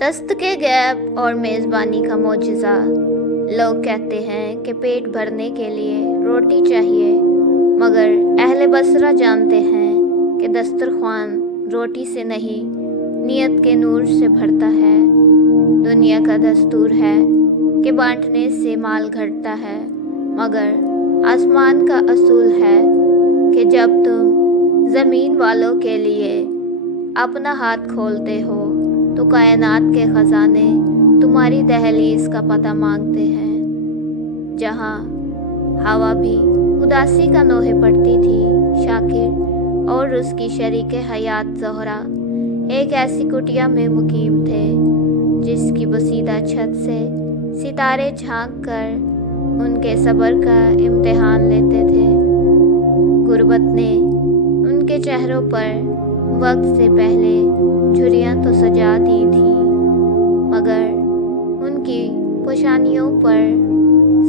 دست کے غیب اور میزبانی کا معجزہ۔ لوگ کہتے ہیں کہ پیٹ بھرنے کے لیے روٹی چاہیے، مگر اہل بصرہ جانتے ہیں کہ دسترخوان روٹی سے نہیں، نیت کے نور سے بھرتا ہے۔ دنیا کا دستور ہے کہ بانٹنے سے مال گھٹتا ہے، مگر آسمان کا اصول ہے کہ جب تم زمین والوں کے لیے اپنا ہاتھ کھولتے ہو تو کائنات کے خزانے تمہاری دہلیز کا پتہ مانگتے ہیں۔ جہاں ہوا بھی اداسی کا نوحہ پڑتی تھی، شاکر اور اس کی شریک حیات زہرا ایک ایسی کٹیا میں مقیم تھے جس کی بسیدہ چھت سے ستارے جھانک کر ان کے صبر کا امتحان لیتے تھے۔ غربت نے ان کے چہروں پر وقت سے پہلے جھریاں تو سجا دی تھیں، مگر ان کی پیشانیوں پر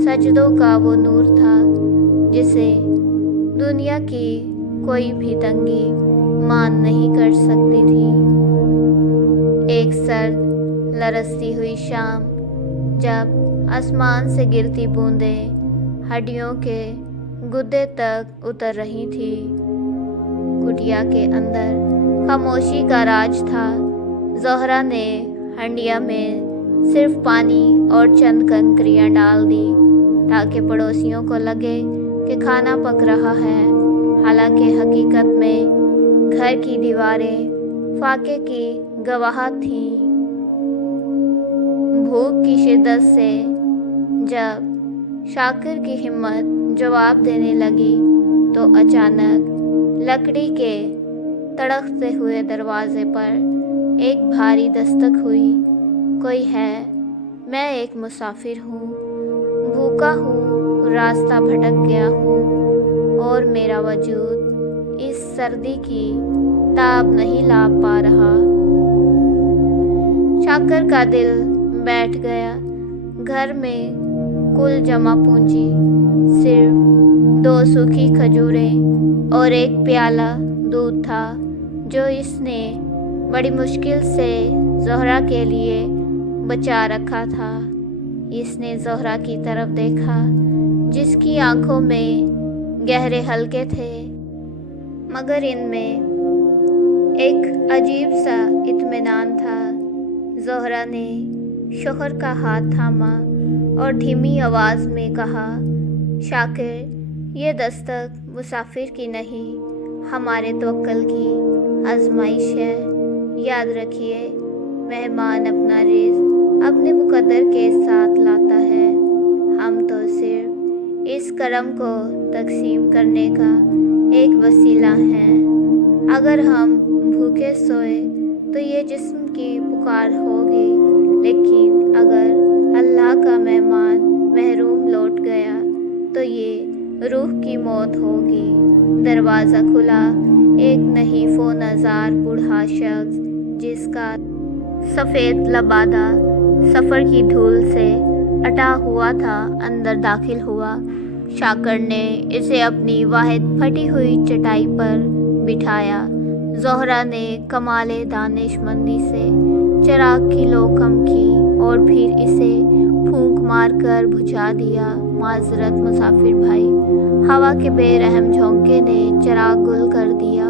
سجدوں کا وہ نور تھا جسے دنیا کی کوئی بھی تنگی مان نہیں کر سکتی تھی۔ ایک سرد لرزتی ہوئی شام، جب آسمان سے گرتی بوندیں ہڈیوں کے گدے تک اتر رہی تھی، کٹیا کے اندر خاموشی کا راج تھا۔ زہرا نے ہنڈیا میں صرف پانی اور چند کنکریاں ڈال دی تاکہ پڑوسیوں کو لگے کہ کھانا پک رہا ہے، حالانکہ حقیقت میں گھر کی دیواریں فاقے کی گواہ تھیں۔ بھوک کی شدت سے جب شاکر کی ہمت جواب دینے لگی تو اچانک لکڑی کے تڑکتے ہوئے دروازے پر ایک بھاری دستک ہوئی۔ کوئی ہے؟ میں ایک مسافر ہوں، بھوکا ہوں، راستہ بھٹک گیا ہوں اور میرا وجود اس سردی کی تاب نہیں لا پا رہا۔ شاکر کا دل بیٹھ گیا۔ گھر میں کل جمع پونجی صرف 2 سوکھی کھجوریں اور ایک پیالہ دودھ تھا جو اس نے بڑی مشکل سے زہرا کے لیے بچا رکھا تھا۔ اس نے زہرا کی طرف دیکھا جس کی آنکھوں میں گہرے حلقے تھے، مگر ان میں ایک عجیب سا اطمینان تھا۔ زہرا نے شوہر کا ہاتھ تھاما اور دھیمی آواز میں کہا، شاکر، یہ دستک مسافر کی نہیں، ہمارے توکل کی آزمائش ہے۔ یاد رکھیے، مہمان اپنا رزق اپنے مقدر کے ساتھ لاتا ہے، ہم تو صرف اس کرم کو تقسیم کرنے کا ایک وسیلہ ہیں۔ اگر ہم بھوکے سوئے تو یہ جسم کی پکار ہوگی، لیکن اگر اللہ کا مہمان محروم لوٹ گیا تو یہ روح کی موت ہوگی۔ دروازہ کھلا۔ ایک نحیف و نزار بوڑھا شخص جس کا سفید لبادہ سفر کی دھول سے اٹا ہوا تھا اندر داخل ہوا۔ شاکر نے اسے اپنی واحد پھٹی ہوئی چٹائی پر بٹھایا۔ زہرا نے کمال دانش مندی سے چراغ کی لو کم کی اور پھر اسے پھونک مار کر بجھا دیا۔ معذرت مسافر بھائی، ہوا کے بے رحم جھونکے نے چراغ گل کر دیا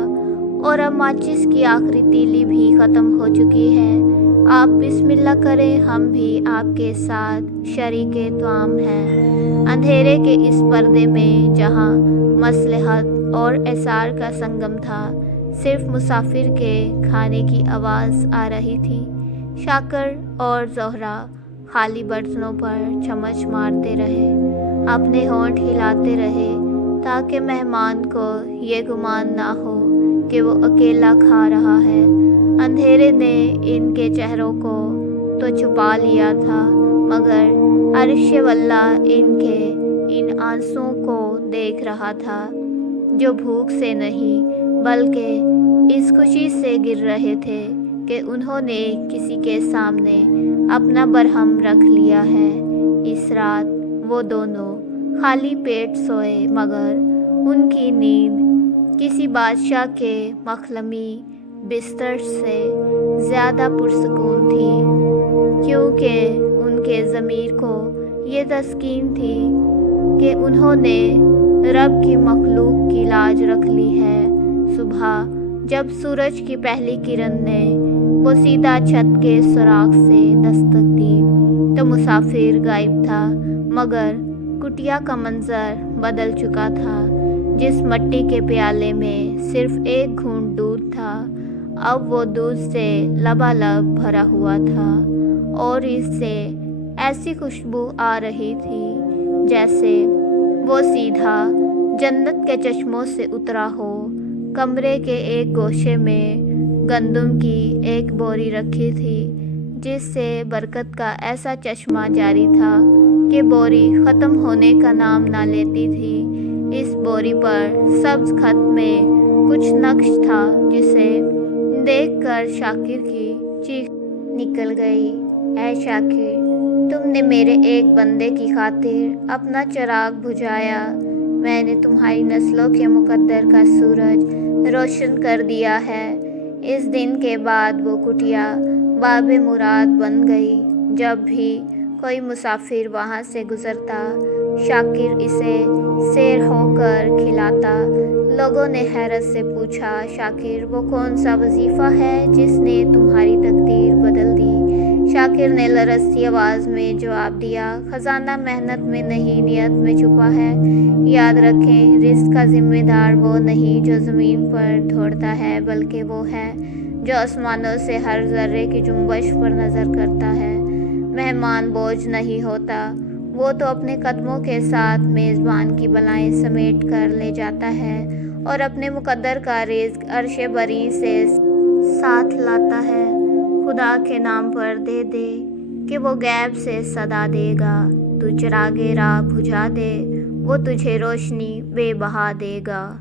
اور اب ماچس کی آخری تیلی بھی ختم ہو چکی ہے۔ آپ بسم اللہ کریں، ہم بھی آپ کے ساتھ شریک طعام ہیں۔ اندھیرے کے اس پردے میں جہاں مصلحت اور اثار کا سنگم تھا، صرف مسافر کے کھانے کی آواز آ رہی تھی۔ شاکر اور زہرا خالی برتنوں پر چمچ مارتے رہے، اپنے ہونٹ ہلاتے رہے تاکہ مہمان کو یہ گمان نہ ہو کہ وہ اکیلا کھا رہا ہے۔ اندھیرے نے ان کے چہروں کو تو چھپا لیا تھا، مگر عرش واللہ ان کے ان آنسوؤں کو دیکھ رہا تھا جو بھوک سے نہیں بلکہ اس خوشی سے گر رہے تھے کہ انہوں نے کسی کے سامنے اپنا برہم رکھ لیا ہے۔ اس رات وہ دونوں خالی پیٹ سوئے، مگر ان کی نیند کسی بادشاہ کے مخملی بستر سے زیادہ پرسکون تھی۔ کیونکہ ان کے ضمیر کو یہ تسکین تھی کہ انہوں نے رب کی مخلوق کی لاج رکھ لی ہے۔ صبح جب سورج کی پہلی کرن نے بوسیدہ چھت کے سوراخ سے دستک دی تو مسافر غائب تھا، مگر کٹیا کا منظر بدل چکا تھا۔ جس مٹی کے پیالے میں صرف ایک گھونٹ دودھ تھا، اب وہ دودھ سے لبالب بھرا ہوا تھا اور اس سے ایسی خوشبو آ رہی تھی جیسے وہ سیدھا جنت کے چشموں سے اترا ہو۔ کمرے کے ایک گوشے میں گندم کی ایک بوری رکھی تھی جس سے برکت کا ایسا چشمہ جاری تھا کہ بوری ختم ہونے کا نام نہ لیتی تھی۔ اس بوری پر سبز خط میں کچھ نقش تھا جسے دیکھ کر شاکر کی چیخ نکل گئی۔ اے شاکر، تم نے میرے ایک بندے کی خاطر اپنا چراغ بجھایا، میں نے تمہاری نسلوں کے مقدر کا سورج روشن کر دیا ہے۔ اس دن کے بعد وہ کٹیا باب مراد بن گئی۔ جب بھی کوئی مسافر وہاں سے گزرتا، شاکر اسے سیر ہو کر کھلاتا۔ لوگوں نے حیرت سے پوچھا، شاکر، وہ کون سا وظیفہ ہے جس نے تمہاری تقدیر بدل دی؟ شاکر نے لرزتی آواز میں جواب دیا، خزانہ محنت میں نہیں، نیت میں چھپا ہے۔ یاد رکھیں، رزق کا ذمہ دار وہ نہیں جو زمین پر دوڑتا ہے، بلکہ وہ ہے جو آسمانوں سے ہر ذرے کی جنبش پر نظر کرتا ہے۔ مہمان بوجھ نہیں ہوتا، وہ تو اپنے قدموں کے ساتھ میزبان کی بلائیں سمیٹ کر لے جاتا ہے اور اپنے مقدر کا رزق عرش بری سے ساتھ لاتا ہے۔ خدا کے نام پر دے دے کہ وہ غیب سے صدا دے گا، تو چراغ راہ بجھا دے، وہ تجھے روشنی بے بہا دے گا۔